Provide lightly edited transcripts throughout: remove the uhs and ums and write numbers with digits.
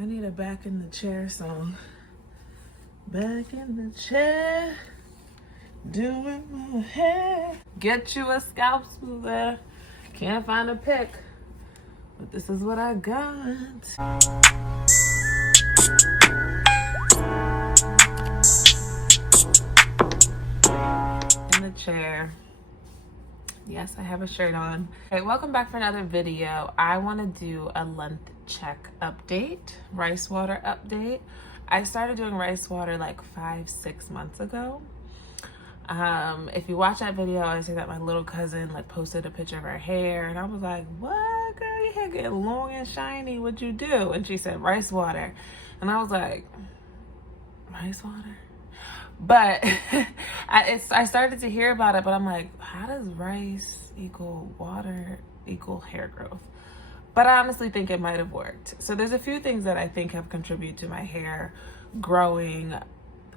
I need a back in the chair song. Back in the chair, doing my hair. Get you a scalp smoother. Can't find a pick, but this is what I got. In the chair. Yes, I have a shirt on. Okay, welcome back for another video. I want to do a length check update, rice water update. I started doing rice water like 5-6 months ago. If you watch that video, I say that my little cousin like posted a picture of her hair, and I was like, "What, girl? Your hair getting long and shiny. What'd you do?" And she said rice water, and I was like, rice water. But I started to hear about it, but I'm like, how does rice equal water equal hair growth? But I honestly think it might have worked. So there's a few things that I think have contributed to my hair growing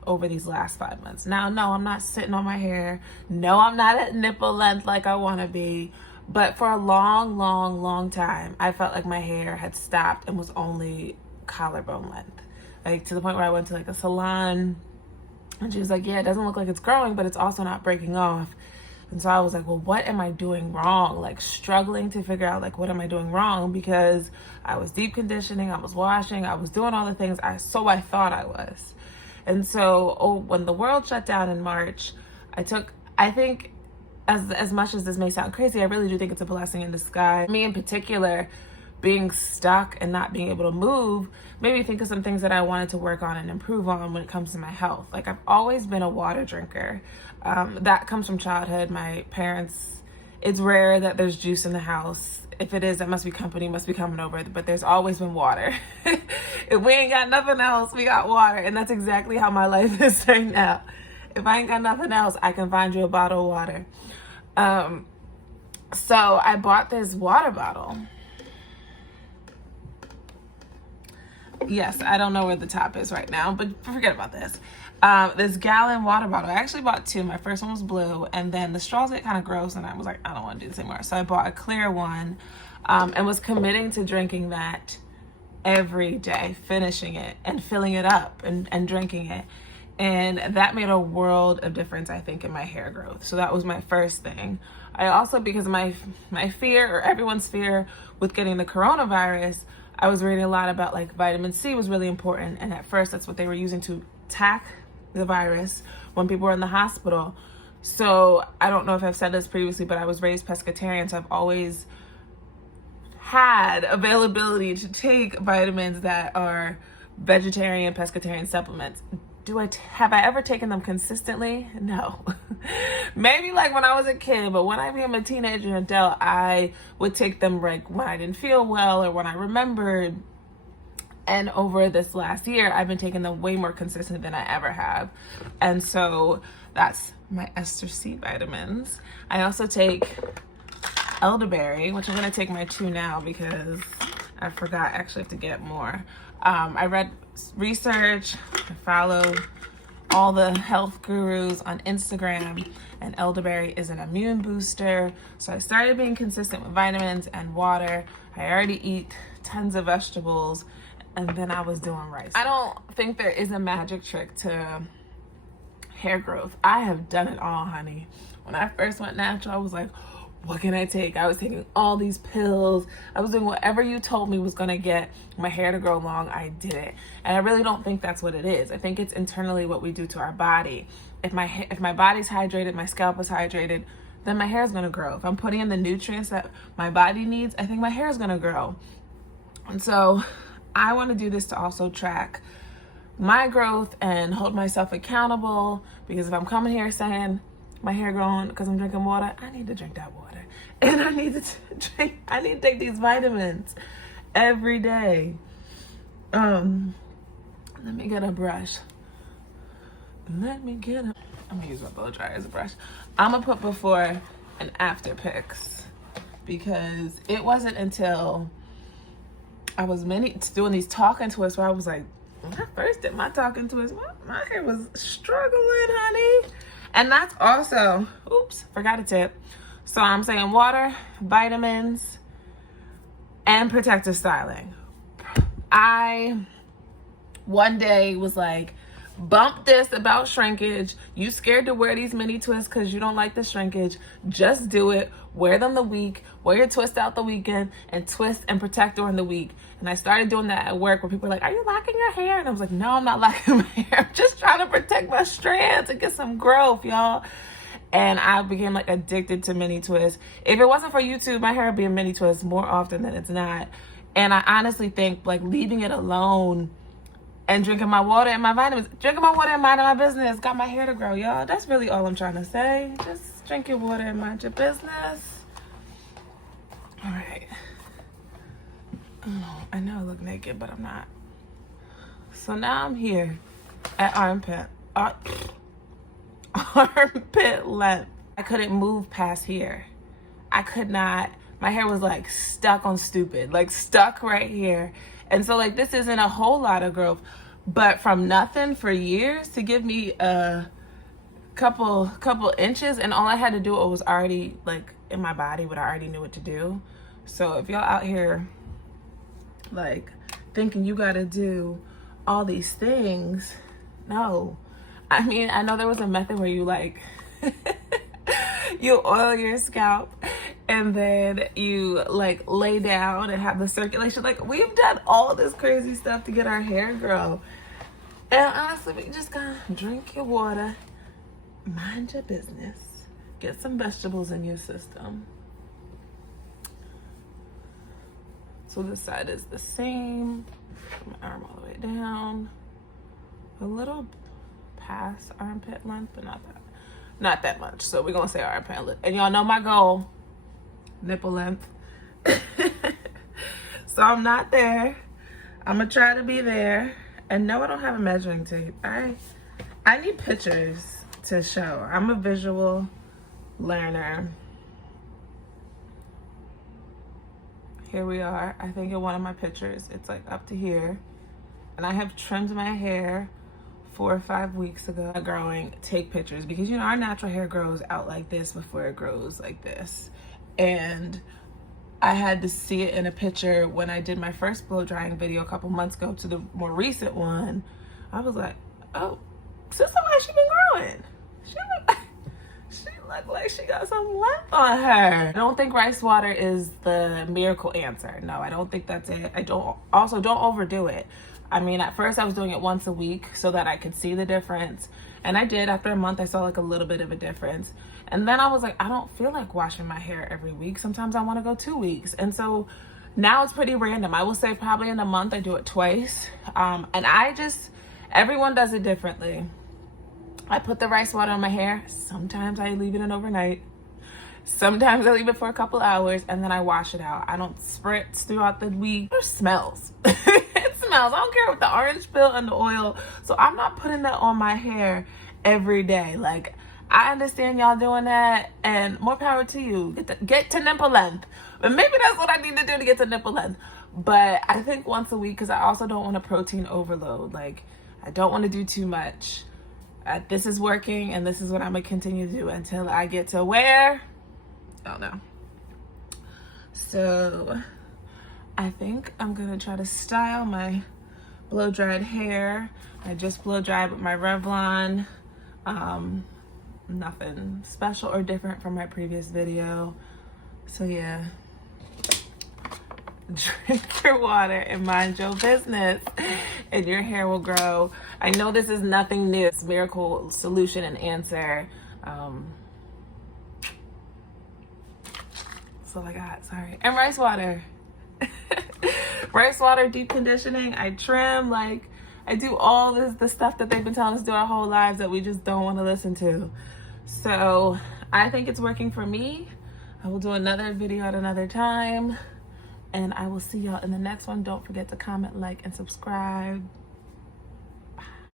over these last 5 months. Now, no, I'm not sitting on my hair. No, I'm not at nipple length like I want to be. But for a long time, I felt like my hair had stopped and was only collarbone length. Like to the point where I went to like a salon, and she was like, yeah, it doesn't look like it's growing, but it's also not breaking off. And so I was like, well, what am I doing wrong? Like struggling to figure out like, what am I doing wrong? Because I was deep conditioning, I was washing, I was doing all the things I thought I was. And so when the world shut down in March, I think as much as this may sound crazy, I really do think it's a blessing in disguise. Me in particular, being stuck and not being able to move made me think of some things that I wanted to work on and improve on when it comes to my health. Like I've always been a water drinker. That comes from childhood. My parents, it's rare that there's juice in the house. If it is, that must be company, must be coming over, but there's always been water. If we ain't got nothing else, we got water. And that's exactly how my life is right now. If I ain't got nothing else, I can find you a bottle of water. So I bought this water bottle. Yes, I don't know where the top is right now, but forget about this. This gallon water bottle. I actually bought two. My first one was blue, and then the straws get kind of gross, and I was like, I don't want to do this anymore. So I bought a clear one, and was committing to drinking that every day, finishing it and filling it up and drinking it. And that made a world of difference, I think, in my hair growth. So that was my first thing. I also, because of my fear, or everyone's fear with getting the coronavirus, I was reading a lot about like vitamin C was really important. And at first that's what they were using to attack the virus when people were in the hospital. So I don't know if I've said this previously, but I was raised pescatarian. So I've always had availability to take vitamins that are vegetarian, pescatarian supplements. Have I ever taken them consistently? No. Maybe like when I was a kid, but when I became a teenager and adult, I would take them like when I didn't feel well or when I remembered. And over this last year, I've been taking them way more consistent than I ever have. And so that's my ester C vitamins. I also take elderberry, which I'm going to take my 2 now because I forgot actually to get more. I read research, I follow all the health gurus on Instagram, and elderberry is an immune booster. So I started being consistent with vitamins and water. I already eat tons of vegetables, and then I was doing rice. I don't think there is a magic trick to hair growth. I have done it all, honey. When I first went natural, I was like, what can I take? I was taking all these pills. I was doing whatever you told me was gonna get my hair to grow long. I did it. And I really don't think that's what it is. I think it's internally what we do to our body. If my body's hydrated, my scalp is hydrated, then my hair is gonna grow. If I'm putting in the nutrients that my body needs, I think my hair is gonna grow. And so I wanna do this to also track my growth and hold myself accountable, because if I'm coming here saying my hair growing because I'm drinking water, I need to drink that water. And I need to take these vitamins every day. Let me get a brush. I'm gonna use my blow dryer as a brush. I'm gonna put before and after pics, because it wasn't until I was doing these talking twists where I was like, when I first did my talking twists, my hair was struggling, honey. And that's also, oops, forgot a tip. So I'm saying water, vitamins, and protective styling. I one day was like, bump this about shrinkage. You scared to wear these mini twists because you don't like the shrinkage. Just do it. Wear them the week. Wear your twist out the weekend and twist and protect during the week. And I started doing that at work where people were like, are you locking your hair? And I was like, no, I'm not locking my hair. I'm just trying to protect my strands and get some growth, y'all. And I became like addicted to mini twists. If it wasn't for YouTube, my hair would be a mini twist more often than it's not. And I honestly think like leaving it alone and drinking my water and my vitamins, drinking my water and minding my business got my hair to grow, y'all. That's really all I'm trying to say. Just drink your water and mind your business. All right. Oh, I know I look naked, but I'm not. So now I'm here at armpit length. I couldn't move past here. I could not. My hair was like stuck on stupid, like stuck right here. And so like this isn't a whole lot of growth, but from nothing for years to give me a couple inches, and all I had to do was already like in my body what I already knew what to do. So if y'all out here like thinking you gotta do all these things, no. I mean, I know there was a method where you like you oil your scalp and then you like lay down and have the circulation. Like we've done all this crazy stuff to get our hair grow. And honestly, we just gotta drink your water, mind your business, get some vegetables in your system. So this side is the same. Put my arm all the way down. A little past armpit length, but not that much. So we're gonna say armpit length. And y'all know my goal, nipple length. So I'm not there. I'm gonna try to be there. And no, I don't have a measuring tape. I need pictures to show. I'm a visual learner. Here we are. I think in one of my pictures, it's like up to here. And I have trimmed my hair 4 or 5 weeks ago. Growing, take pictures, because you know our natural hair grows out like this before it grows like this. And I had to see it in a picture when I did my first blow drying video a couple months ago to the more recent one. I was like, oh, sister, why she been growing? She look like she got some length on her. I don't think rice water is the miracle answer. No, I don't think that's it. Don't overdo it. I mean, at first I was doing it once a week so that I could see the difference. And I did. After a month, I saw like a little bit of a difference. And then I was like, I don't feel like washing my hair every week. Sometimes I want to go 2 weeks. And so now it's pretty random. I will say probably in a month I do it twice. And everyone does it differently. I put the rice water on my hair. Sometimes I leave it in overnight. Sometimes I leave it for a couple hours and then I wash it out. I don't spritz throughout the week. It smells. It smells. I don't care with the orange peel and the oil. So I'm not putting that on my hair every day. Like, I understand y'all doing that, and more power to you. Get to nipple length. But maybe that's what I need to do to get to nipple length. But I think once a week, because I also don't want a protein overload. Like, I don't want to do too much. This is working, and this is what I'm going to continue to do until I get to where? I don't know. So I think I'm going to try to style my blow-dried hair. I just blow-dried with my Revlon. Nothing special or different from my previous video. So yeah, drink your water and mind your business and your hair will grow. I know this is nothing new. It's miracle solution and answer. That's all I got, sorry. And rice water. Rice water, deep conditioning. I trim, like I do all the stuff that they've been telling us to do our whole lives that we just don't want to listen to. So I think it's working for me. I will do another video at another time, and I will see y'all in the next one. Don't forget to comment, like, and subscribe.